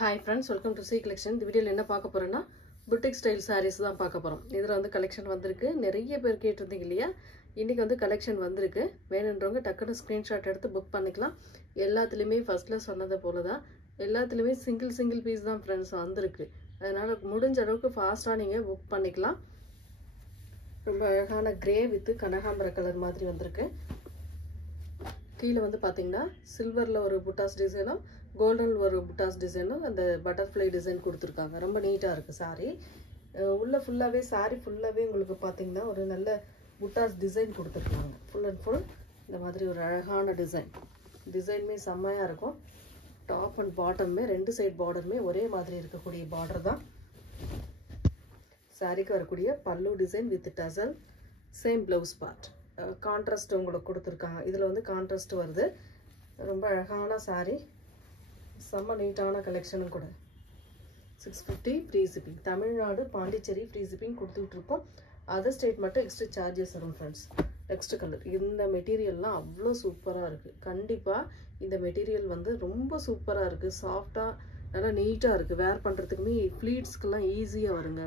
Hi friends, welcome to C collection. இந்த வீடியோல என்ன பார்க்க போறேன்னா boutique style sarees தான் பார்க்க போறோம். இதுல வந்து கலெக்ஷன் வந்திருக்கு. நிறைய பேர் கேட்டிருந்தீங்க இல்லையா? இன்னைக்கு வந்து கலெக்ஷன் வந்திருக்கு. வேணும்ன்றவங்க டக்குனு ஸ்கிரீன்ஷாட் எடுத்து புக் பண்ணிக்கலாம். எல்லாத்துலயுமே ஃபர்ஸ்ட்ல சொன்னது போல தான் எல்லாத்துலயுமே சிங்கிள் பீஸ் தான் फ्रेंड्स வந்திருக்கு. அதனால முடிஞ்ச அளவுக்கு ஃபாஸ்டா நீங்க புக் பண்ணிக்கலாம். ரொம்ப அழகான கிரே வித் கனகாம்பர கலர் மாதிரி வந்திருக்கு. கீழ வந்து பாத்தீங்கன்னா சில்வர்ல ஒரு புட்டாஸ் டிசைனும் கோல்டன் ஒரு புட்டாஸ் டிசைனும் அந்த பட்டர்ஃப்ளை டிசைன் கொடுத்திருக்காங்க. ரொம்ப நீட்டா இருக்கு saree. உள்ள ஃபுல்லாவே saree ஃபுல்லாவே உங்களுக்கு பாத்தீங்கன்னா ஒரு நல்ல புட்டாஸ் டிசைன் கொடுத்திருக்காங்க. ஃபுல் அண்ட் ஃபுல் இந்த மாதிரி ஒரு அழகான டிசைன். டிசைன்மே செம்மையா இருக்கும். டாப் அண்ட் பாட்டம்மே ரெண்டு சைடு பார்டர்மே ஒரே மாதிரி இருக்கக்கூடிய பார்டர் தான். சாரிக்கு வரக்கூடிய பல்லு design with tassel, same blouse part. Contrast உங்களுக்கு கொடுத்துருக்காங்க. இதில் வந்து கான்ட்ராஸ்ட் வருது. ரொம்ப அழகான saree, செம்ம நீட்டான கலெக்ஷனும் கூட. 650 free shipping. Tamil Nadu Pondicherry free shipping கொடுத்துட்ருக்கோம். அதர் ஸ்டேட் மட்டும் எக்ஸ்ட்ரா சார்ஜஸ் வரும் ஃப்ரெண்ட்ஸ். Next colour. இந்த மெட்டீரியல்லாம் அவ்வளோ சூப்பராக இருக்குது. கண்டிப்பாக இந்த மெட்டீரியல் வந்து ரொம்ப சூப்பராக இருக்குது. சாஃப்டாக நல்லா நீட்டாக இருக்குது. வேர் பண்ணுறதுக்குமே ஃப்ளீட்ஸ்க்கெல்லாம் ஈஸியாக வருங்க.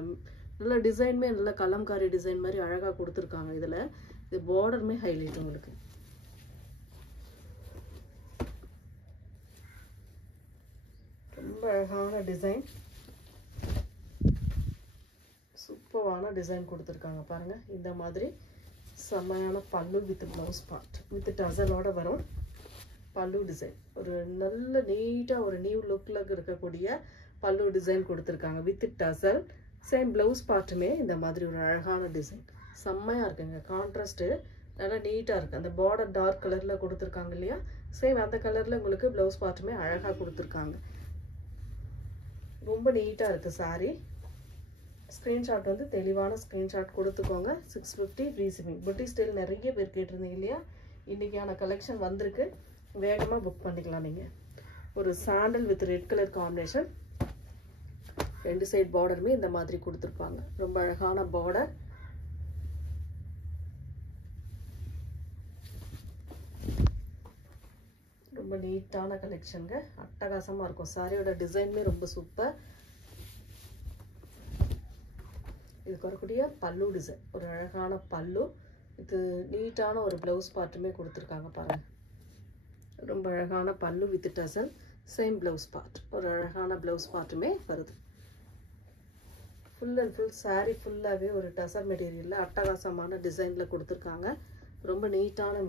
நல்ல டிசைனுமே நல்ல கலம்காரி டிசைன் மாதிரி அழகாக கொடுத்துருக்காங்க. இதில் இது பார்டருமே ஹைலைட் உங்களுக்கு. ரொம்ப அழகான டிசைன், சூப்பரான டிசைன் கொடுத்துருக்காங்க பாருங்க. இந்த மாதிரி செம்மையான பல்லு வித் ப்ளவுஸ் பார்ட் வித் டசலோட வரும். பல்லு டிசைன் ஒரு நல்ல நீட்டாக ஒரு நியூ லுக்கில் இருக்கக்கூடிய பல்லு டிசைன் கொடுத்துருக்காங்க வித் டசல். சேம் ப்ளவுஸ் பார்ட்டுமே இந்த மாதிரி ஒரு அழகான டிசைன் செம்மையாக இருக்குங்க. கான்ட்ராஸ்ட்டு நல்லா நீட்டாக இருக்குது. அந்த பார்டர் டார்க் கலரில் கொடுத்துருக்காங்க இல்லையா, சேம் அந்த கலரில் உங்களுக்கு ப்ளவுஸ் பார்ட்டுமே அழகாக கொடுத்துருக்காங்க. ரொம்ப நீட்டாக இருக்குது saree. ஸ்க்ரீன்ஷாட் வந்து தெளிவான ஸ்க்ரீன்ஷாட் கொடுத்துக்கோங்க. 650 ஃப்ரீ ஷிப்பிங். boutique ஸ்டைல் நிறைய பேர் கேட்டிருந்தீங்க இல்லையா, இன்றைக்கான கலெக்ஷன் வந்திருக்கு. வேகமாக புக் பண்ணிக்கலாம் நீங்கள். ஒரு sandal with red colour combination. ரெண்டு சைடு பார்டருமே இந்த மாதிரி கொடுத்துருப்பாங்க. ரொம்ப அழகான பார்டர். ரொம்ப நீட்டான கலெக்ஷனுங்க. அட்டகாசமாக இருக்கும். சாரியோட டிசைனுமே ரொம்ப சூப்பர். இதுக்கு வரக்கூடிய பல்லு டிசைன் ஒரு அழகான பல்லு. இது நீட்டான ஒரு ப்ளவுஸ் பார்ட்டுமே கொடுத்துருக்காங்க பாருங்கள். ரொம்ப அழகான பல்லு with tassel, same blouse part. ஒரு அழகான ப்ளவுஸ் பார்ட்டுமே வருது. ஃபுல் அண்ட் ஃபுல் saree ஃபுல்லாகவே ஒரு டசர் மெட்டீரியலில் அட்டகாசமான டிசைனில் கொடுத்துருக்காங்க. ரொம்ப நீட்டான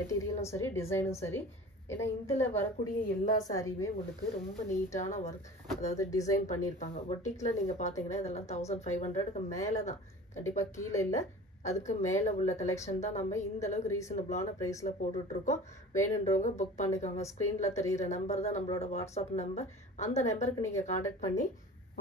மெட்டீரியலும் சரி டிசைனும் சரி. ஏன்னா இதில் வரக்கூடிய எல்லா சாரியுமே உங்களுக்கு ரொம்ப நீட்டான ஒர்க், அதாவது டிசைன் பண்ணியிருப்பாங்க. ஒட்டிக்கில் நீங்கள் பார்த்தீங்கன்னா இதெல்லாம் 1500க்கு மேலே தான், கண்டிப்பாக கீழே இல்லை, அதுக்கு மேலே உள்ள கலெக்ஷன் தான் நம்ம இந்த அளவுக்கு ரீசனபிளான ப்ரைஸில் போட்டுட்ருக்கோம். வேணுன்றவங்க புக் பண்ணிக்கோங்க. ஸ்க்ரீனில் தெரிகிற நம்பர் தான் நம்மளோட வாட்ஸ்அப் நம்பர். அந்த நம்பருக்கு நீங்கள் கான்டாக்ட் பண்ணி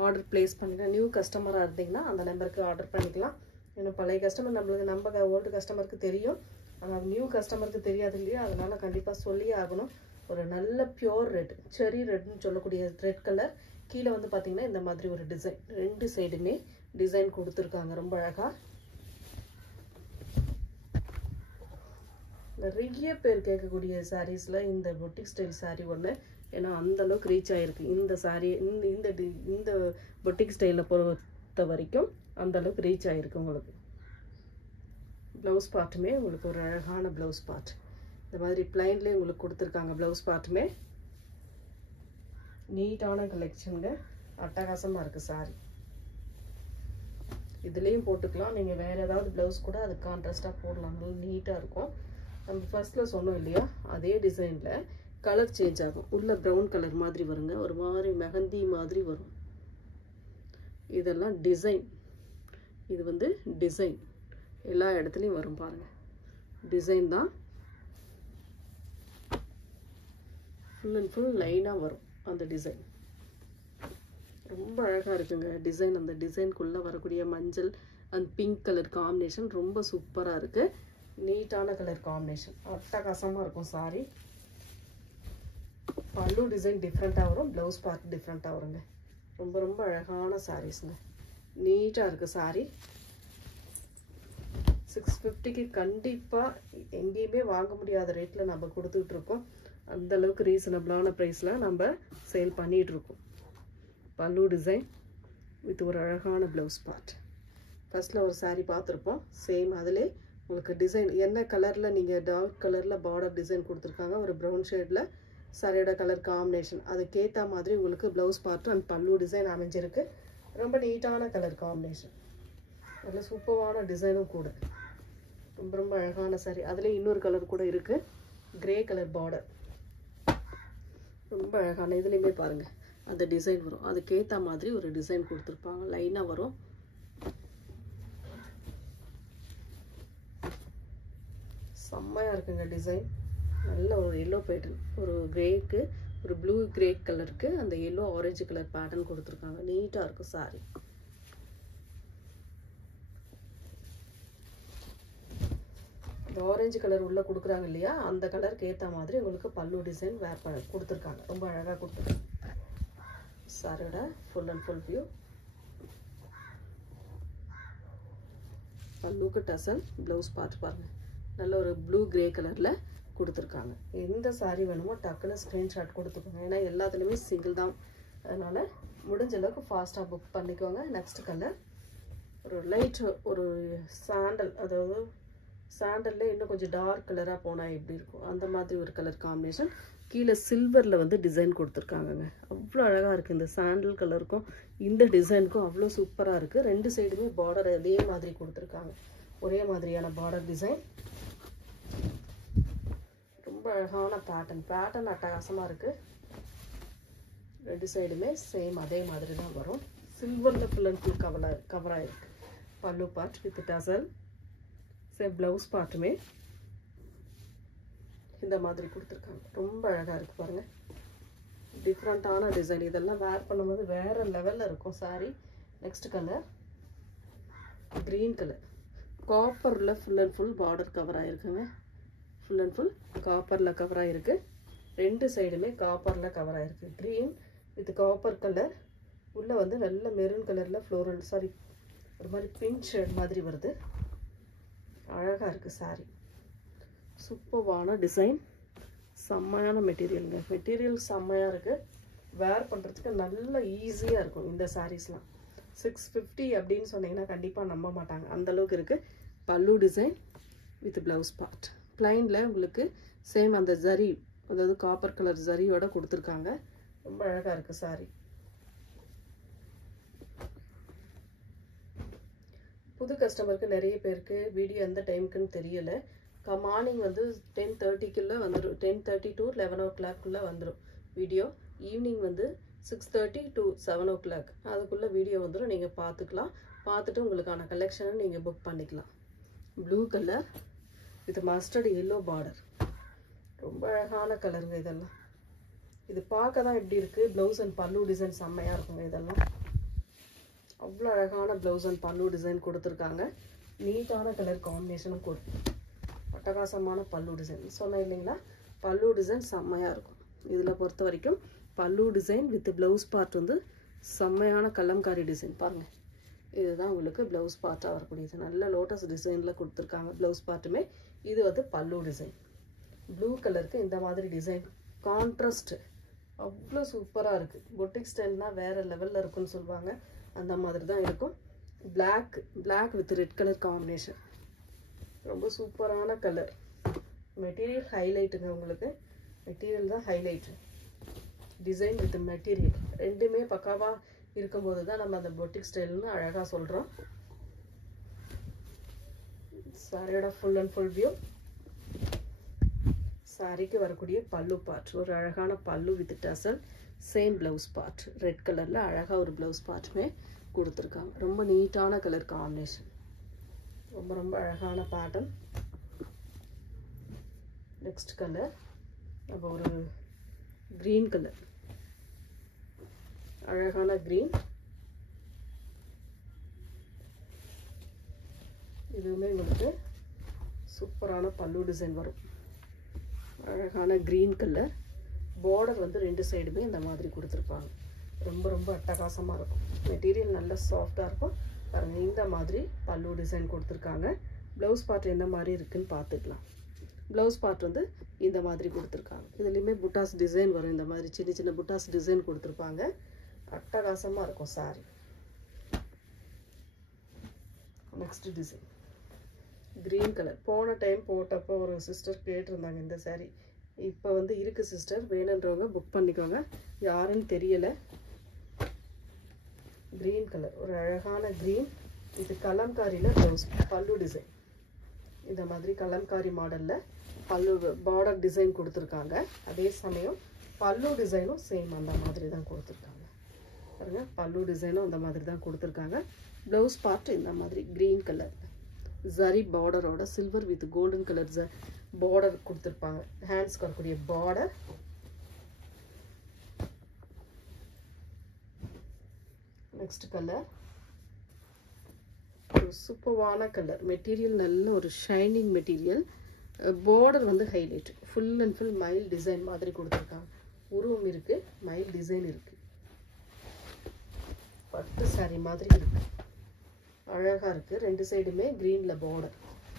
ஆர்டர் ப்ளேஸ் பண்ணிக்கலாம். நியூ கஸ்டமராக இருந்தீங்கன்னா அந்த நம்பருக்கு ஆர்டர் பண்ணிக்கலாம். இன்னும் பழைய கஸ்டமர் நம்மளுக்கு நம்ம ஓல்டு கஸ்டமருக்கு தெரியும், ஆனால் நியூ கஸ்டமருக்கு தெரியாது இல்லையா, அதனால் கண்டிப்பாக சொல்லியே ஆகணும். ஒரு நல்ல பியோர் ரெட், செரி ரெட்னு சொல்லக்கூடிய ரெட் கலர். கீழே வந்து பார்த்தீங்கன்னா இந்த மாதிரி ஒரு டிசைன், ரெண்டு சைடுமே டிசைன் கொடுத்துருக்காங்க. ரொம்ப அழகாக. நிறைய பேர் கேட்கக்கூடிய சாரீஸில் இந்த boutique ஸ்டைல் saree ஒன்று. ஏன்னா அந்தளவுக்கு ரீச் ஆகிருக்கு இந்த saree. இந்த boutique ஸ்டைலில் பொறுத்த வரைக்கும் அந்தளவுக்கு ரீச் ஆகிருக்கு உங்களுக்கு. ப்ளவுஸ் பார்ட்டுமே உங்களுக்கு ஒரு அழகான ப்ளவுஸ் பார்ட். இந்த மாதிரி பிளைன்லேயே உங்களுக்கு கொடுத்துருக்காங்க ப்ளவுஸ் பார்ட்டுமே. நீட்டான கலெக்ஷனுங்க. அட்டகாசமாக இருக்குது saree. இதுலேயும் போட்டுக்கலாம். நீங்கள் வேறு ஏதாவது ப்ளவுஸ் கூட அது கான்ட்ராஸ்டாக போடலாம். நல்லா நீட்டாக இருக்கும். நம்ம ஃபர்ஸ்ட்டில் சொன்னோம் இல்லையா, அதே டிசைனில் கலர் சேஞ்ச் ஆகும். உள்ள ப்ரௌன் கலர் மாதிரி வருங்க, ஒரு மாதிரி மெஹந்தி மாதிரி வரும். இதெல்லாம் டிசைன். இது வந்து டிசைன் எல்லா இடத்துலையும் வரும் பாருங்கள். டிசைன் தான் ஃபுல் அண்ட் ஃபுல் லைனாக வரும் அந்த டிசைன். ரொம்ப அழகாக இருக்குங்க டிசைன். அந்த டிசைனுக்குள்ளே வரக்கூடிய மஞ்சள் அண்ட் பிங்க் கலர் காம்பினேஷன் ரொம்ப சூப்பராக இருக்குது. நீட்டான கலர் காம்பினேஷன் அட்டகாசமாக இருக்கும் saree. பல்லு டிசைன் டிஃப்ரெண்ட்டாக வரும், ப்ளவுஸ் பார்ட் டிஃப்ரெண்ட்டாக வருங்க. ரொம்ப ரொம்ப அழகான சாரீஸுங்க. நீட்டாக இருக்குது saree. 650க்கு கண்டிப்பாக எங்கேயுமே வாங்க முடியாத ரேட்டில் நம்ம கொடுத்துட்ருக்கோம். அந்தளவுக்கு ரீசனபிளான ப்ரைஸில் நம்ம சேல் பண்ணிகிட்ருக்கோம். பல்லு டிசைன் வித் ஒரு அழகான ப்ளவுஸ் பார்ட். ஃபஸ்ட்டில் ஒரு saree பார்த்துருப்போம். சேம் அதிலே உங்களுக்கு டிசைன் என்ன கலரில் நீங்கள் டார்க் கலரில் பார்டர் டிசைன் கொடுத்துருக்காங்க. ஒரு ப்ரௌன் ஷேடில் சாரியோட கலர் காம்பினேஷன் அதுக்கேற்ற மாதிரி உங்களுக்கு ப்ளவுஸ் பார்ட் அண்ட் பல்லு டிசைன் அமைஞ்சிருக்கு. ரொம்ப நீட்டான கலர் காம்பினேஷன், நல்ல சூப்பரான டிசைனும் கூட. ரொம்ப ரொம்ப அழகான சாரி. அதுலேயே இன்னொரு கலர் கூட இருக்குது, கிரே கலர் பார்டர். ரொம்ப அழகான இதுலேயுமே பாருங்கள் அந்த டிசைன் வரும். அதுக்கேற்ற மாதிரி ஒரு டிசைன் கொடுத்துருப்பாங்க, லைனாக வரும். செம்மையாக இருக்குங்க டிசைன். நல்ல ஒரு எல்லோ பேட்டர்ன், ஒரு கிரேக்கு ஒரு ப்ளூ கிரே கலருக்கு அந்த எல்லோ ஆரஞ்சு கலர் பேட்டர்ன் கொடுத்துருக்காங்க. நீட்டாக இருக்கும் சாரி. அந்த ஆரஞ்சு கலர் உள்ளே கொடுக்குறாங்க இல்லையா, அந்த கலருக்கு ஏற்ற மாதிரி உங்களுக்கு பல்லு டிசைன் வேர் பண்ண கொடுத்துருக்காங்க. ரொம்ப அழகாக கொடுத்துருக்காங்க. சாரியோட ஃபுல் அண்ட் ஃபுல் வியூ. பல்லுக்கு டசல், ப்ளவுஸ் பார்ட் பாருங்கள், நல்ல ஒரு ப்ளூ கிரே கலரில் கொடுத்துருக்காங்க. எந்த சாரீ வேணுமோ டக்குன்னு ஸ்க்ரீன்ஷாட் கொடுத்துக்கோங்க. ஏன்னா எல்லாத்துலேயுமே சிங்கிள் தான், அதனால் முடிஞ்ச அளவுக்கு ஃபாஸ்ட்டாக புக் பண்ணிக்கோங்க. நெக்ஸ்ட் கலர் ஒரு லைட் ஒரு சாண்டல், அதாவது சாண்டலில் இன்னும் கொஞ்சம் டார்க் கலராக போனால் எப்படி இருக்கும் அந்த மாதிரி ஒரு கலர் காம்பினேஷன். கீழே சில்வரில் வந்து டிசைன் கொடுத்துருக்காங்கங்க. அவ்வளோ அழகாக இருக்குது. இந்த சாண்டல் கலருக்கும் இந்த டிசைனுக்கும் அவ்வளோ சூப்பராக இருக்குது. ரெண்டு சைடுமே பார்டர் அதே மாதிரி கொடுத்துருக்காங்க, ஒரே மாதிரியான பார்டர் டிசைன். ரொம்ப அழகான பேட்டர்ன் அட்டகாசமாக இருக்குது. ரெண்டு சைடுமே சேம் அதே மாதிரி தான் வரும். சில்வரில் ஃபுல் அண்ட் ஃபுல் கவர் ஆகிருக்கு. Pallu part with tassel, same blouse பார்ட்டுமே இந்த மாதிரி கொடுத்துருக்காங்க. ரொம்ப அழகாக இருக்குது பாருங்கள், டிஃப்ரெண்ட்டான டிசைன். இதெல்லாம் வேர் பண்ணும்போது வேறு லெவலில் இருக்கும் sari. Next colour green colour, காப்பரில் full and full border cover ஆகிருக்குங்க. ஃபுல் அண்ட் ஃபுல் காப்பரில் கவர் ஆகிருக்கு. ரெண்டு சைடுமே காப்பரில் கவர் ஆகிருக்கு. க்ரீன் வித் காப்பர் கலர், உள்ளே வந்து நல்ல மெரூன் கலரில் ஃப்ளோரல் சாரி ஒரு மாதிரி பிங்க் ஷேட் மாதிரி வருது. அழகாக இருக்குது சாரி. சூப்பர்வான டிசைன், செம்மையான மெட்டீரியலுங்க. மெட்டீரியல் செம்மையாக இருக்குது. வேர் பண்ணுறதுக்கு நல்ல ஈஸியாக இருக்கும் இந்த சாரீஸ்லாம். 650 அப்படின்னு சொன்னீங்கன்னா கண்டிப்பாக நம்ப மாட்டாங்க, அந்தளவுக்கு இருக்குது. பல்லு டிசைன் வித் ப்ளவுஸ் பார்ட். பிளைனில் உங்களுக்கு சேம் அந்த ஜரி, அதாவது காப்பர் கலர் ஜரியோட கொடுத்துருக்காங்க. ரொம்ப அழகாக இருக்குது சாரி. புது கஸ்டமருக்கு நிறைய பேருக்கு வீடியோ எந்த டைமுக்குன்னு தெரியலை. மார்னிங் வந்து 10:30க்குள்ளே வந்துடும், 10:30 to 11 o'clock வந்துடும் வீடியோ. ஈவினிங் வந்து 6:30 to 7 o'clock அதுக்குள்ளே வீடியோ வந்துடும். நீங்கள் பார்த்துக்கலாம். பார்த்துட்டு உங்களுக்கான கலெக்ஷனை நீங்கள் புக் பண்ணிக்கலாம். Blue colour with mustard yellow border, ரொம்ப அழகான கலருங்க இதெல்லாம். இது பார்க்க தான் எப்படி இருக்குது. ப்ளவுஸ் அண்ட் பல்லு டிசைன் செம்மையாக இருக்குங்க. இதெல்லாம் அவ்வளோ அழகான ப்ளவுஸ் அண்ட் பல்லு டிசைன் கொடுத்துருக்காங்க. நீட்டான கலர் காம்பினேஷனும் அட்டகாசமான பல்லு டிசைன் சொன்னேன் இல்லைங்களா. பல்லு டிசைன் செம்மையாக இருக்கும். இதில் பொறுத்த வரைக்கும் பல்லு டிசைன் வித் ப்ளவுஸ் பார்ட் வந்து செம்மையான கலம்காரி டிசைன் பாருங்கள். இதுதான் உங்களுக்கு ப்ளவுஸ் பார்ட்டாக வரக்கூடியது. நல்ல லோட்டஸ் டிசைனில் கொடுத்துருக்காங்க ப்ளவுஸ் பார்ட்டுமே. இது வந்து பல்லு டிசைன். ப்ளூ கலருக்கு இந்த மாதிரி டிசைன் கான்ட்ராஸ்ட்டு அவ்வளோ சூப்பராக இருக்குது. பொட்டிக் ஸ்டைல்னால் வேறு லெவலில் இருக்குன்னு சொல்லுவாங்க, அந்த மாதிரி தான் இருக்கும். Black with red colour combination, ரொம்ப சூப்பரான கலர். மெட்டீரியல் ஹைலைட்டுங்க. உங்களுக்கு மெட்டீரியல் தான் ஹைலைட்டு. டிசைன் வித் மெட்டீரியல் ரெண்டுமே பக்காவாக இருக்கும்போது தான் நம்ம அந்த பொட்டிக் ஸ்டைல்னு அழகாக சொல்கிறோம். சாரியோட ஃபுல் அண்ட் ஃபுல் வியூ. சாரிக்கு வரக்கூடிய பல்லு பார்ட், ஒரு அழகான பல்லு with tassel, same blouse part red கலரில் அழகாக ஒரு ப்ளவுஸ் பார்ட்டுமே கொடுத்துருக்காங்க. ரொம்ப நீட்டான கலர் காம்பினேஷன், ரொம்ப ரொம்ப அழகான பேட்டர்ன். நெக்ஸ்ட் கலர் நம்ம ஒரு க்ரீன் கலர், அழகான க்ரீன். இதுவுமே உங்களுக்கு சூப்பரான பல்லு டிசைன் வரும். அழகான க்ரீன் கலர் பார்டர் வந்து ரெண்டு சைடுமே இந்த மாதிரி கொடுத்துருப்பாங்க. ரொம்ப ரொம்ப அட்டகாசமாக இருக்கும். மெட்டீரியல் நல்ல சாஃப்டாக இருக்கும். பாருங்கள், இந்த மாதிரி பல்லு டிசைன் கொடுத்துருக்காங்க. ப்ளவுஸ் பார்ட் எந்த மாதிரி இருக்குதுன்னு பார்த்துக்கலாம். ப்ளவுஸ் பார்ட் வந்து இந்த மாதிரி கொடுத்துருக்காங்க. இதுலேயுமே புட்டாஸ் டிசைன் வரும். இந்த மாதிரி சின்ன சின்ன புட்டாஸ் டிசைன் கொடுத்துருப்பாங்க. அட்டகாசமா இருக்கும் saree. Next design green colour. போன டைம் போட்டப்போ ஒரு சிஸ்டர் கேட்டிருந்தாங்க இந்த saree. இப்போ வந்து இருக்கு சிஸ்டர், வேணுன்றவங்க புக் பண்ணிக்கோங்க. யாருன்னு தெரியல. green கலர், ஒரு அழகான green. இது கலம்காரியில ப்ளவுஸ், பல்லு டிசைன். இந்த மாதிரி கலம்காரி மாடல்ல பல்லு பார்டர் டிசைன் கொடுத்துருக்காங்க. அதே சமயம் பல்லு டிசைனும் சேம் அந்த மாதிரி தான் கொடுத்துருக்காங்க. பாருங்க, பல்லு டிசைனும் அந்த மாதிரி தான் கொடுத்துருக்காங்க. ப்ளவுஸ் பார்ட் இந்த மாதிரி green கலர் ஜரி பார்டரோட silver with golden colour border கொடுத்துருப்பாங்க. ஹேண்ட்ஸ்க்கு வரக்கூடிய பார்டர். நெக்ஸ்ட் கலர் ஒரு சூப்பரான கலர். மெட்டீரியல் நல்ல ஒரு ஷைனிங் மெட்டீரியல். பார்டர் வந்து highlight. Full and full mile design மாதிரி கொடுத்துருக்காங்க. உருவம் இருக்கு, மைல் டிசைன் இருக்கு. பட்டு saree மாதிரி இருக்கு, அழகா இருக்கு. ரெண்டு சைடுமே கிரீன்ல பார்டர்,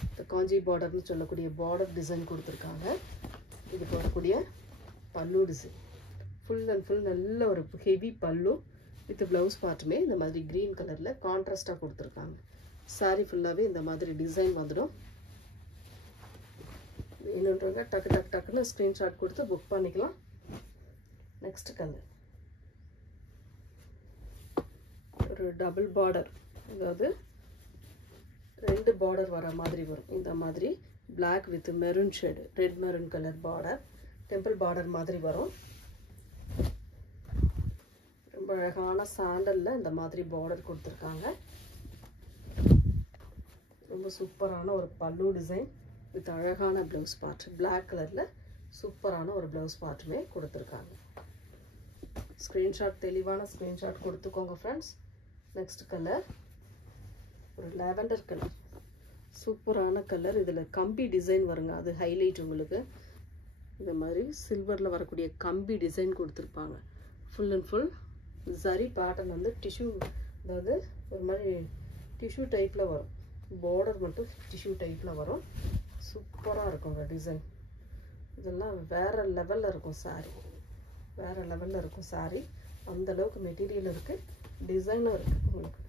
இந்த காஞ்சி பார்டர்னு சொல்லக்கூடிய பார்டர் டிசைன் கொடுத்துருக்காங்க. இதுக்கு வரக்கூடிய பல்லு டிசைன் ஃபுல் அண்ட் ஃபுல் நல்ல ஒரு ஹெவி பல்லு வித் ப்ளவுஸ் பார்ட்டுமே இந்த மாதிரி கிரீன் கலர்ல கான்ட்ராஸ்டா கொடுத்துருக்காங்க. saree ஃபுல்லாவே இந்த மாதிரி டிசைன் வந்துடும். வேணுன்றவங்க டக்கு டக்கு டக்குன்னு ஸ்கிரீன்ஷாட் கொடுத்து புக் பண்ணிக்கலாம். நெக்ஸ்ட் கலர் ஒரு டபுள் பார்டர், அதாவது ரெண்டு பார்டர் வர மாதிரி வரும். இந்த மாதிரி black with maroon shade, red maroon colour border, temple border மாதிரி வரும். ரொம்ப அழகான சாண்டல்ல இந்த மாதிரி பார்டர் கொடுத்துருக்காங்க. ரொம்ப சூப்பரான ஒரு பல்லு டிசைன் வித் அழகான ப்ளவுஸ் பார்ட். black கலர்ல சூப்பரான ஒரு ப்ளவுஸ் பார்ட்டுமே கொடுத்துருக்காங்க. ஸ்க்ரீன்ஷாட், தெளிவான ஸ்க்ரீன்ஷாட் கொடுத்துக்கோங்க ஃப்ரெண்ட்ஸ். நெக்ஸ்ட் கலர் ஒரு லாவெண்டர் கலர், சூப்பரான கலர். இதில் கம்பி டிசைன் வருங்க, அது ஹைலைட் உங்களுக்கு. இந்த மாதிரி சில்வரில் வரக்கூடிய கம்பி டிசைன் கொடுத்துருப்பாங்க. Full and full zari pattern வந்து டிஷ்யூ, அதாவது ஒரு மாதிரி டிஷ்யூ டைப்பில் வரும். பார்டர் மட்டும் டிஷ்யூ டைப்பில் வரும். சூப்பராக இருக்குங்க டிசைன். இதெல்லாம் வேறு லெவலில் இருக்கும் saree, வேறு லெவலில் இருக்கும் saree. அந்தளவுக்கு மெட்டீரியல் இருக்குது, டிசைனும் இருக்குது உங்களுக்கு.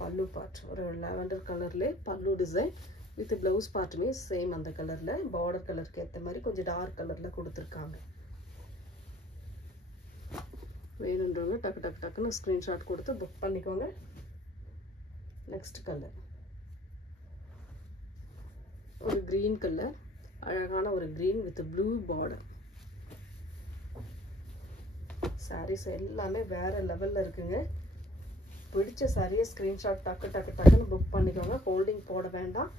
பல்லு பார்ட் ஒரு லாவெண்டர் கலர்லேயே பல்லு டிசைன் வித் ப்ளவுஸ் பார்ட்டுமே சேம் அந்த கலரில், பார்டர் கலருக்கு ஏற்ற மாதிரி கொஞ்சம் டார்க் கலரில் கொடுத்துருக்காங்க. வேணுன்றவங்க டக்கு டக்கு டக்குன்னு ஸ்க்ரீன்ஷாட் கொடுத்து புக் பண்ணிக்கோங்க. நெக்ஸ்ட் கலர் ஒரு க்ரீன் கலர், அழகான ஒரு green with blue border. Saris எல்லாமே வேறு லெவலில் இருக்குங்க. பிடிச்ச சாரியை ஸ்க்ரீன்ஷாட் டக்கு டக்கு டக்குன்னு புக் பண்ணிக்கோங்க. ஹோல்டிங் போட வேண்டாம்.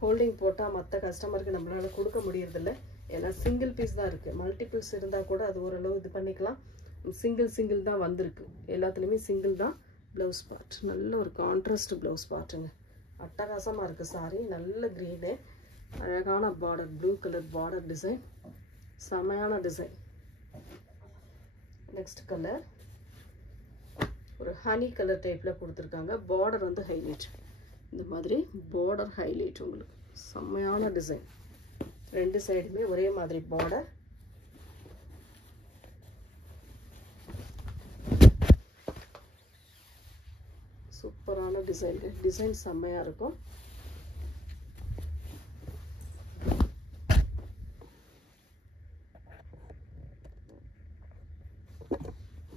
ஹோல்டிங் போட்டால் மற்ற கஸ்டமருக்கு நம்மளால் கொடுக்க முடியறதில்ல. ஏன்னா சிங்கிள் பீஸ் தான் இருக்குது. மல்டிபிள்ஸ் இருந்தால் கூட அது ஓரளவு இது பண்ணிக்கலாம். சிங்கிள் தான் வந்திருக்கு. எல்லாத்துலேயுமே சிங்கிள் தான். ப்ளவுஸ் பார்ட் நல்ல ஒரு கான்ட்ராஸ்ட் ப்ளவுஸ் பார்ட்டுங்க. அட்டகாசமாக இருக்குது சாரி. நல்ல க்ரீனு, அழகான border, blue colour border design, செமையான டிசைன். நெக்ஸ்ட் கலர் ஒரு ஹனி கலர் டைப்பில் கொடுத்துருக்காங்க. பார்டர் வந்து ஹைலைட், இந்த மாதிரி பார்டர் ஹைலைட் உங்களுக்கு. செம்மையான டிசைன். ரெண்டு சைடுமே ஒரே மாதிரி பார்டர். சூப்பரான டிசைன். டிசைன் செம்மையாக இருக்கும்.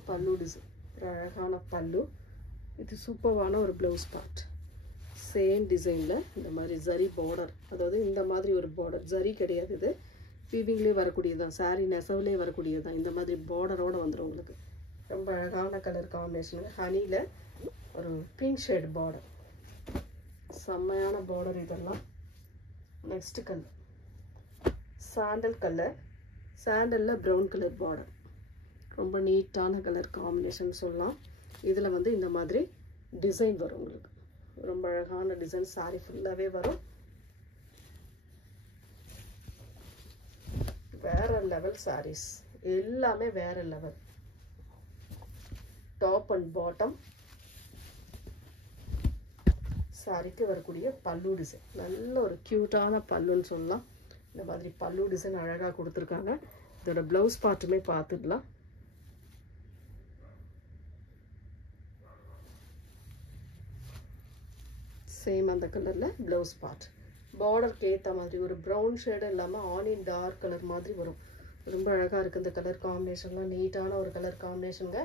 பல்லு டிசைன் ஒரு அழகான பல்லு. இது சூப்பரான ஒரு ப்ளவுஸ் பார்ட். சேம் டிசைனில் இந்த மாதிரி ஜரி பார்டர், அதாவது இந்த மாதிரி ஒரு பார்டர். ஜரி கிடையாது, இது வீவிங்லேயே வரக்கூடியது தான். சாரீ நெசவுலேயே வரக்கூடியது தான். இந்த மாதிரி பார்டரோடு வந்துடும் உங்களுக்கு. ரொம்ப அழகான கலர் காம்பினேஷன். ஹனியில் ஒரு பிங்க் ஷேட் பார்டர், செம்மையான பார்டர் இதெல்லாம். Next colour sandal colour. சாண்டலில் ப்ரௌன் கலர் பார்டர். ரொம்ப நீட்டான கலர் காம்பினேஷன் சொல்லலாம். இதில் வந்து இந்த மாதிரி டிசைன் வரும் உங்களுக்கு. ரொம்ப அழகான டிசைன். சாரி ஃபுல்லாகவே வரும். வேற லெவல் சாரீஸ் எல்லாமே வேற லெவல். Top and bottom. சாரிக்கு வரக்கூடிய பல்லு டிசைன் நல்ல ஒரு க்யூட்டான பல்லுன்னு சொல்லலாம். இந்த மாதிரி பல்லு டிசைன் அழகாக கொடுத்துருக்காங்க. இதோட ப்ளவுஸ் பார்ட்டுமே பார்த்துடலாம். சேம் அந்த கலரில் ப்ளவுஸ் பார்ட். பார்டருக்கு ஏற்ற மாதிரி ஒரு ப்ரௌன் ஷேடு இல்லாமல் ஆனியன் டார்க் கலர் மாதிரி வரும். ரொம்ப அழகாக இருக்குது இந்த கலர் காம்பினேஷன்லாம். நீட்டான ஒரு கலர் காம்பினேஷனுங்க.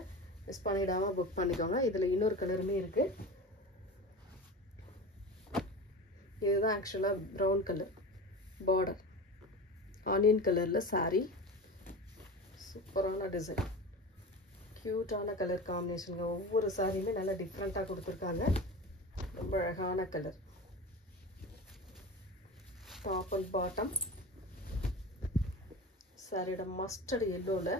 மிஸ் பண்ணிடாமல் புக் பண்ணிக்கோங்க. இதில் இன்னொரு கலருமே இருக்குது. இதுதான் ஆக்சுவலாக ப்ரௌன் கலர் பார்டர். ஆனியன் கலரில் சாரீ. சூப்பரான டிசைன், க்யூட்டான கலர் காம்பினேஷனுங்க. ஒவ்வொரு சாரியுமே நல்லா டிஃப்ரெண்ட்டாக கொடுத்துருக்காங்க. ரொம்ப அழகான கலர். Top and bottom. சாரியோட மஸ்டர்ட் எல்லோவில்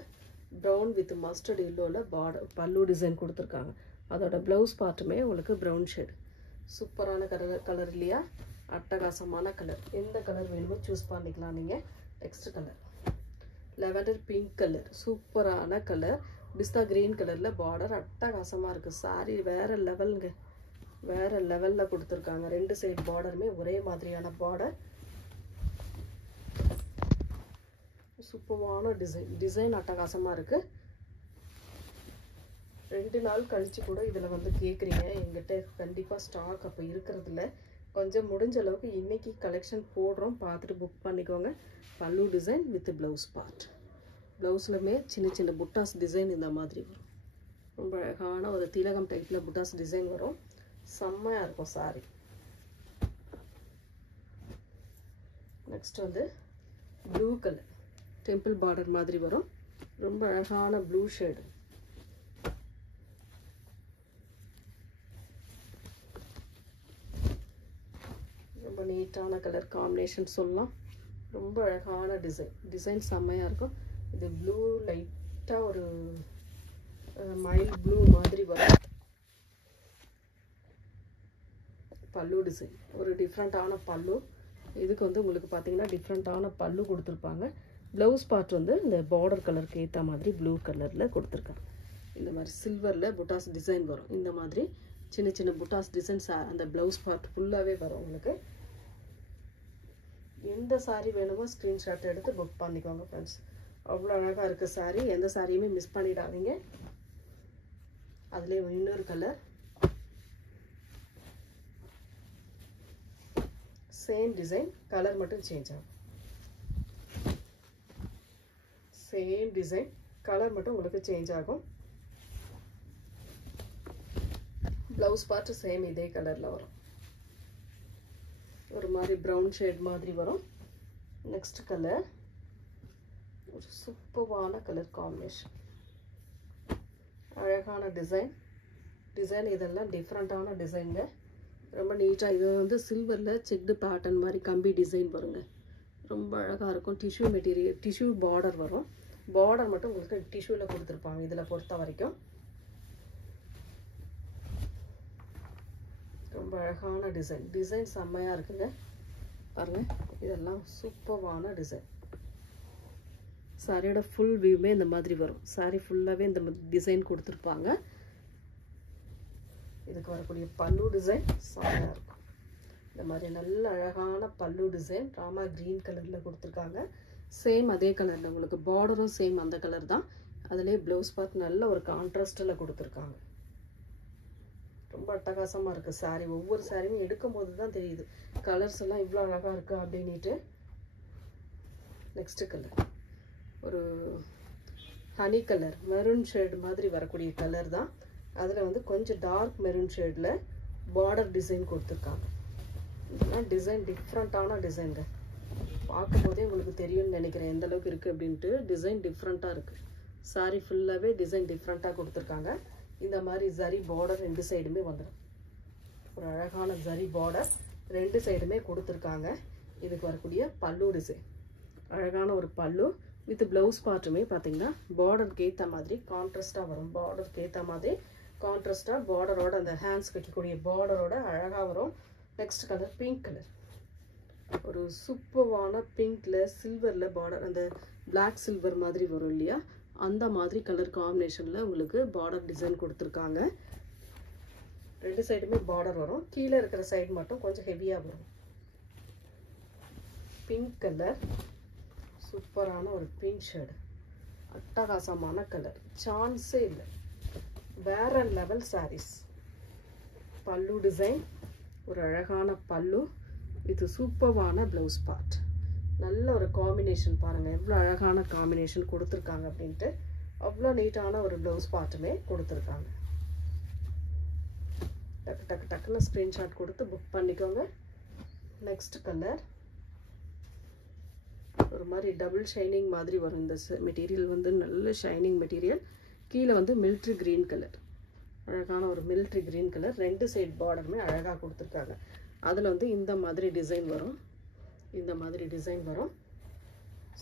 ப்ரௌன் வித் மஸ்டர்ட் எல்லோவில் பார்டர் பல்லு டிசைன் கொடுத்துருக்காங்க. அதோட ப்ளவுஸ் பார்ட்டுமே உங்களுக்கு ப்ரௌன் ஷேட். சூப்பரான கலர் இல்லையா? அட்டகாசமான கலர். எந்த கலர் வேணுமோ சூஸ் பண்ணிக்கலாம் நீங்கள். Next colour lavender pink colour. சூப்பரான கலர். பிஸ்தா கிரீன் கலரில் பார்டர் அட்டகாசமாக இருக்குது. சாரி வேறு லெவலுங்க. வேறு லெவலில் கொடுத்துருக்காங்க. ரெண்டு சைடு பார்டருமே ஒரே மாதிரியான பார்டர். சூப்பரான டிசைன் அட்டகாசமாக இருக்குது. 2 நாள் கழித்து கூட இதில் வந்து கேட்குறீங்க. எங்கிட்ட கண்டிப்பாக ஸ்டாக் அப்போ இருக்கிறதில்ல. கொஞ்சம் முடிஞ்ச அளவுக்கு இன்றைக்கி கலெக்ஷன் போடுறோம், பார்த்துட்டு புக் பண்ணிக்கோங்க. பல்லு டிசைன் வித் ப்ளவுஸ் பார்ட். ப்ளவுஸ்லுமே சின்ன சின்ன புட்டாஸ் டிசைன் இந்த மாதிரி வரும். ரொம்ப அழகான ஒரு திலகம் டைப்பில் புட்டாஸ் டிசைன் வரும். செம்மையாக இருக்கும் சாரி. நெக்ஸ்ட் வந்து ப்ளூ கலர். டெம்பிள் பார்டர் மாதிரி வரும். ரொம்ப அழகான ப்ளூ ஷேடு. ரொம்ப நீட்டான கலர் காம்பினேஷன் சொல்லலாம். ரொம்ப அழகான டிசைன் செம்மையாக இருக்கும். இது ப்ளூ லைட்டாக ஒரு மைல்ட் ப்ளூ மாதிரி வரும். பல்லு டிசைன் ஒரு டிஃப்ரெண்ட்டான பல்லு. இதுக்கு வந்து உங்களுக்கு பார்த்தீங்கன்னா டிஃப்ரெண்ட்டான பல்லு கொடுத்துருப்பாங்க. ப்ளவுஸ் பார்ட் வந்து இந்த பார்டர் கலருக்கு ஏற்ற மாதிரி ப்ளூ கலரில் கொடுத்துருக்காங்க. இந்த மாதிரி சில்வரில் புட்டாஸ் டிசைன் வரும். இந்த மாதிரி சின்ன சின்ன புட்டாஸ் டிசைன்ஸ் அந்த ப்ளவுஸ் பார்ட் ஃபுல்லாகவே வரும் உங்களுக்கு. எந்த சாரீ வேணுமோ ஸ்க்ரீன்ஷாட் எடுத்து புக் பண்ணிக்கோங்க ஃப்ரெண்ட்ஸ். அவ்வளோ அழகாக இருக்குது சாரீ. எந்த சாரியுமே மிஸ் பண்ணிடாதீங்க. அதுலேயே இன்னொரு கலர். சேம் டிசைன், கலர் மட்டும் சேஞ்ச் ஆகும். சேம் டிசைன், கலர் மட்டும் உங்களுக்கு சேஞ்ச் ஆகும். ப்ளவுஸ் பார்ட் சேம் இதே கலரில் வரும். ஒரு மாதிரி ப்ரௌன் ஷேட் மாதிரி வரும். நெக்ஸ்ட் கலர் ஒரு சூப்பரான கலர் காம்பினேஷன். அழகான டிசைன் இதெல்லாம் டிஃப்ரெண்ட்டான டிசைனுங்க. ரொம்ப நீட்டாக. இது வந்து சில்வரில் செக்டு பேட்டர்ன் மாதிரி கம்பி டிசைன் வருங்க. ரொம்ப அழகாக இருக்கும். டிஷ்யூ மெட்டீரியல், டிஷ்யூ பார்டர் வரும். பார்டர் மட்டும் உங்களுக்கு டிஷ்யூவில் கொடுத்துருப்பாங்க இதில் பொறுத்த வரைக்கும். ரொம்ப அழகான டிசைன் செம்மையாக இருக்குங்க. பாருங்கள், இதெல்லாம் சூப்பரான டிசைன். சாரியோட ஃபுல் வியூமே இந்த மாதிரி வரும். சாரி ஃபுல்லாகவே இந்த டிசைன் கொடுத்துருப்பாங்க. இதுக்கு வரக்கூடிய பல்லு டிசைன் செம்மையாக இருக்கும். இந்த மாதிரி நல்ல அழகான பல்லு டிசைன் ராமா க்ரீன் கலரில் கொடுத்துருக்காங்க. சேம் அதே கலரில் உங்களுக்கு பார்டரும் சேம் அந்த கலர் தான். அதிலே ப்ளவுஸ் பார்ட் நல்ல ஒரு கான்ட்ராஸ்டில் கொடுத்துருக்காங்க. ரொம்ப அட்டகாசமாக இருக்குது சாரீ. ஒவ்வொரு சாரியும் எடுக்கும் போது தான் தெரியுது கலர்ஸ் எல்லாம் இவ்வளோ அழகாக இருக்குது அப்படின்ட்டு. நெக்ஸ்ட் கலர் ஒரு ஹனி கலர், மெரூன் ஷேடு மாதிரி வரக்கூடிய கலர் தான். அதில் வந்து கொஞ்சம் டார்க் மெரூன் ஷேடில் பார்டர் டிசைன் கொடுத்துருக்காங்க. இதெல்லாம் டிசைன் டிஃப்ரெண்ட்டான டிசைனுங்க. பார்க்கும்போதே உங்களுக்கு தெரியும்னு நினைக்கிறேன் எந்த அளவுக்கு இருக்குது அப்படின்ட்டு. டிசைன் டிஃப்ரெண்ட்டாக இருக்குது. சாரி ஃபுல்லாகவே டிசைன் டிஃப்ரெண்ட்டாக கொடுத்துருக்காங்க. இந்த மாதிரி ஜரி பார்டர் ரெண்டு சைடுமே வந்துடும். ஒரு அழகான ஜரி பார்டர் ரெண்டு சைடுமே கொடுத்துருக்காங்க. இதுக்கு வரக்கூடிய பல்லு டிசைன் அழகான ஒரு பல்லு வித் ப்ளவுஸ் பார்ட்டுமே பார்த்தீங்கன்னா பார்டருக்கு ஏற்ற மாதிரி கான்ட்ராஸ்ட்டாக வரும். பார்டருக்கு ஏற்ற மாதிரி கான்ட்ராஸ்ட்டாக பார்டரோட அந்த ஹேண்ட்ஸ் வைக்கக்கூடிய பார்டரோட அழகாக வரும். Next colour pink colour. ஒரு சூப்பரான பிங்க்கில் சில்வரில் பார்டர் அந்த பிளாக் சில்வர் மாதிரி வரும் இல்லையா, அந்த மாதிரி கலர் காம்பினேஷனில் உங்களுக்கு பார்டர் டிசைன் கொடுத்துருக்காங்க. ரெண்டு சைடுமே பார்டர் வரும். கீழே இருக்கிற சைடு மட்டும் கொஞ்சம் ஹெவியாக வரும். பிங்க் கலர், சூப்பரான ஒரு பிங்க் ஷேடு, அட்டகாசமான கலர், சான்ஸே இல்லை. வேற லெவல் சாரீஸ். பல்லு டிசைன் ஒரு அழகான பல்லு இது சூப்பர்வான ப்ளவுஸ் பார்ட். நல்ல ஒரு காம்பினேஷன் பாருங்கள், எவ்வளோ அழகான காம்பினேஷன் கொடுத்துருக்காங்க அப்படின்ட்டு. அவ்வளோ நீட்டான ஒரு ப்ளவுஸ் பார்ட்டுமே கொடுத்துருக்காங்க. டக்கு டக்கு டக்குன்னு ஸ்க்ரீன்ஷாட் கொடுத்து புக் பண்ணிக்கோங்க. நெக்ஸ்ட் கலர் ஒரு மாதிரி டபுள் ஷைனிங் மாதிரி வரும். இந்த மெட்டீரியல் வந்து நல்ல ஷைனிங் மெட்டீரியல். கீழே வந்து மிலிட்ரி க்ரீன் கலர், அழகான ஒரு மிலிட்ரி க்ரீன் கலர். 2 சைட் பார்டருமே அழகாக கொடுத்துருக்காங்க. அதில் வந்து இந்த மாதிரி டிசைன் வரும், இந்த மாதிரி டிசைன் வரும்.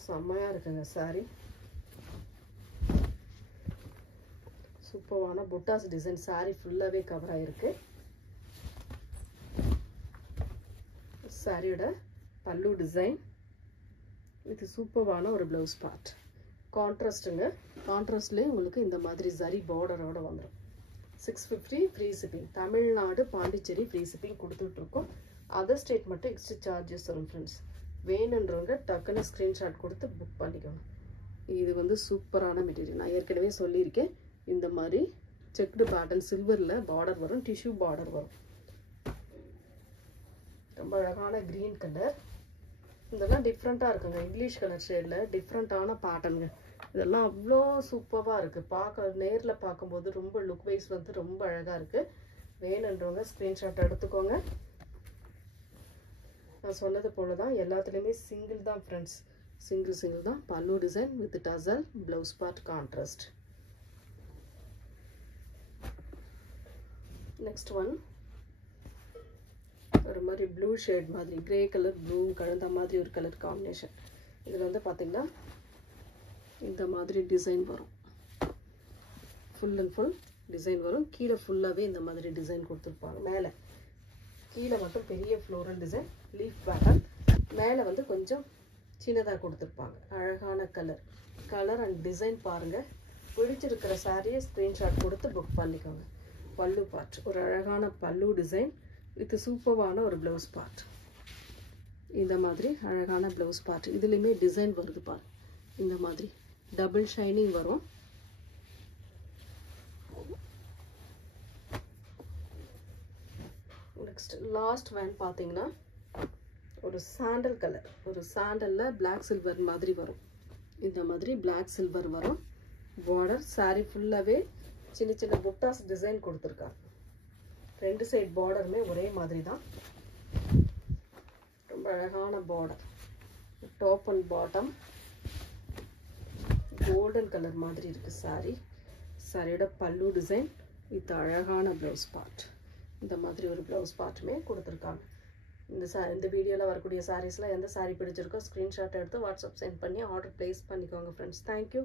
செம்மையாக இருக்குங்க சாரி. சூப்பரான புட்டாஸ் டிசைன் சாரி ஃபுல்லாகவே கவர் ஆகிருக்கு. சாரியோட பல்லு டிசைன் இது சூப்பரான ஒரு ப்ளவுஸ் பார்ட். கான்ட்ராஸ்ட்டுங்க, கான்ட்ராஸ்ட்லேயே உங்களுக்கு இந்த மாதிரி ஜரி பார்டரோடு வந்துடும். 650 free shipping. Tamil Nadu Pondicherry free shipping கொடுத்துட்ருக்கோம். அதர் ஸ்டேட் மட்டும் எக்ஸ்ட்ரா சார்ஜஸ் வரும் ஃப்ரெண்ட்ஸ். வேணுன்றவங்க டக்குன்னு ஸ்க்ரீன்ஷாட் கொடுத்து புக் பண்ணிக்கோங்க. இது வந்து சூப்பரான மெட்டீரியல். நான் ஏற்கனவே சொல்லியிருக்கேன். இந்த மாதிரி செக்டு பேட்டர்ன் சில்வரில் பார்டர் வரும், டிஷ்யூ பார்டர் வரும். ரொம்ப அழகான க்ரீன் கலர். இதெல்லாம் டிஃப்ரெண்ட்டாக இருக்குங்க, இங்கிலீஷ் கலர் ஷேடில் டிஃப்ரெண்ட்டான பேட்டர்னுங்க. இதெல்லாம் அவ்வளோ சூப்பராக இருக்குது. நேரில் பார்க்கும்போது ரொம்ப லுக் வைஸ் வந்து ரொம்ப அழகாக இருக்குது. வேணுன்றவங்க ஸ்க்ரீன்ஷாட் எடுத்துக்கோங்க. நான் சொன்னது போல தான் எல்லாத்துலேயுமே சிங்கிள் தான் ஃப்ரெண்ட்ஸ், சிங்கிள் தான். பல்லு design with டசல், blouse part contrast. Next one ஒரு மாதிரி ப்ளூ ஷேட் மாதிரி, கிரே கலர் ப்ளூ கலந்த மாதிரி ஒரு கலர் காம்பினேஷன். இதில் வந்து பார்த்திங்கன்னா இந்த மாதிரி டிசைன் வரும், ஃபுல் அண்ட் ஃபுல் டிசைன் வரும். கீழே ஃபுல்லாகவே இந்த மாதிரி டிசைன் கொடுத்துருப்பாங்க. மேலே கீழே மட்டும் பெரிய ஃப்ளோரல் டிசைன், லீஃப் பேட்டர்ன். மேலே வந்து கொஞ்சம் சின்னதாக கொடுத்துருப்பாங்க. அழகான கலர் அண்ட் டிசைன் பாருங்கள். பிடிச்சிருக்கிற சாரியை ஸ்க்ரீன்ஷாட் கொடுத்து புக் பண்ணிக்கோங்க. பல்லு பார்ட் ஒரு அழகான பல்லு டிசைன், இது சூப்பரான ஒரு ப்ளவுஸ் பார்ட். இந்த மாதிரி அழகான ப்ளவுஸ் பார்ட். இதுலேயுமே டிசைன் வருது பாரு, இந்த மாதிரி டபுள் ஷைனிங் வரும். நெக்ஸ்ட் லாஸ்ட் ஒன் பார்த்தீங்கன்னா ஒரு சாண்டல் கலர், ஒரு சாண்டலில் பிளாக் சில்வர் மாதிரி வரும். இந்த மாதிரி பிளாக் சில்வர் வரும். பார்டர் சாரி ஃபுல்லாகவே சின்ன சின்ன புட்டாஸ் டிசைன் கொடுத்துருக்காங்க. 2 சைட் பார்டருமே ஒரே மாதிரி தான். ரொம்ப அழகான border. Top and bottom golden colour மாதிரி இருக்குது சாரி. சாரியோட பல்லு டிசைன் வித் அழகான ப்ளவுஸ் பார்ட். இந்த மாதிரி ஒரு ப்ளவுஸ் பார்ட்டுமே கொடுத்துருக்காங்க. இந்த வீடியோவில் வரக்கூடிய சாரீஸில் எந்த சாரீ பிடிச்சிருக்கோ ஸ்க்ரீன்ஷாட் எடுத்து வாட்ஸ்அப் சென்ட் பண்ணி ஆர்டர் ப்ளேஸ் பண்ணிக்கோங்க ஃப்ரெண்ட்ஸ். தேங்க்யூ.